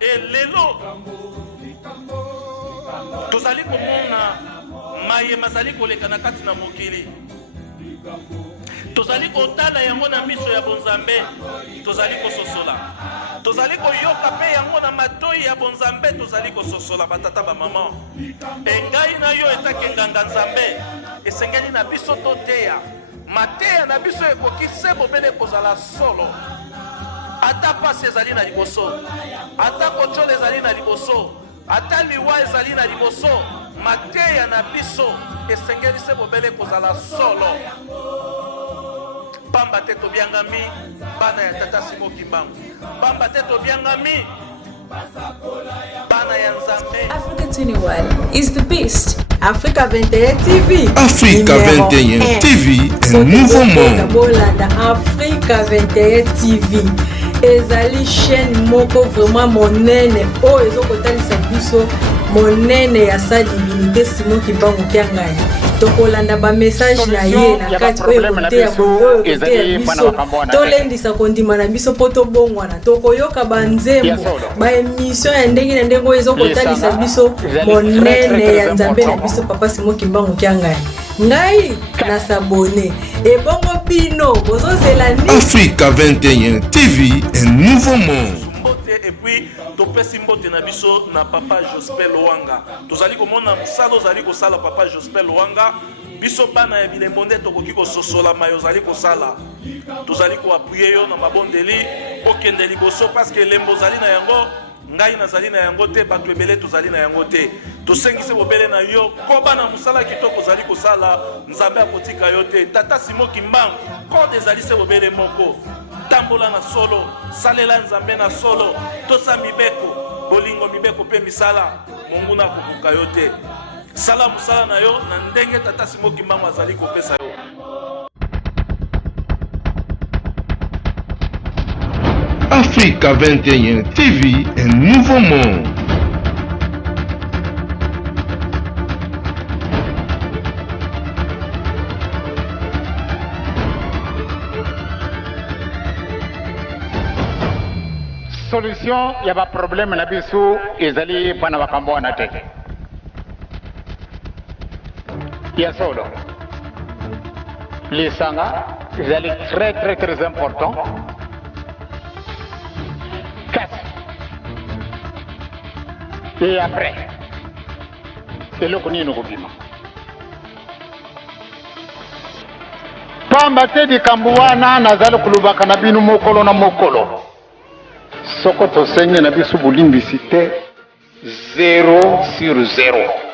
et lelo tozali komona maye mazali koleka na kati na mokili tozali kotala yango na miso ya bonzambe tozali kososola tozali koyoka pe yango na matoi ya bonzambe tozali kososola batata bamama engai na yo etake nganga nzambe esengeli na biso toteya mateya na biso ekoki se bobele kozala solo ata pasi ezali na liboso ata kochola ezali na liboso ata liwa ezali na liboso mateya na biso esengeli se bobele kozala solo pamba te tobiangami bana ya tata Simon Kimbangu pamba te tobiangami bana ya nzambe. Africa 21 is the best. Africa 21 TV. Africa 21 TV, un nouveau monde. Africa 21 TV. Ezali chaîne moko vraiment monene o ezokotalisa biso monene ya sa divinité Simon Kimbangu Kiangani. Tokolanda ba message na ye na kati oyo te ya boyo ezali biso tolendisa kondima na biso poto bongwana tokoyoka banzembo ba émission ya ndenge na ndenge oyo ezokotalisa biso monene ya nzambe na biso papa Simon Kimbangu Kiangani. Ngai na sabone et bongo pino bozozela ni Africa 21 TV, un nouveau monde. Et puis topesi mbote na biso na papa Jospel Luanga tozali komona musala ozali kosala papa Jospel Luanga biso bana ya bilembo nde tokoki kososola mayo ozali kosala tozali koapuye yo na mabondeli okende liboso parce que lembo ozali na yango ngai nazali na yango te bato ebele tozali na yango te tosengise bobele na yo koba na musala kitoko ozali kosala nzambe akotika yo te tata Simon Kimbangu kode ezali se bobele moko tambola na solo salela nzambe na solo tosa mibeko bolingo mibeko pe misala mungu na kokuka yo te sala musala na yo na ndenge tata Simon Kimbangu azali kopesa yo. Africa 21 TV, un nouveau monde. Solution ya ba problème na biso ezali bana bakambo wana te ya solo lisanga ezali très important kasi et après eloko nini kobima pamba te likambo wana nazali kulubaka na bino mokolo na mokolo soko tosenye na biso bolimbisi te 0 sur 0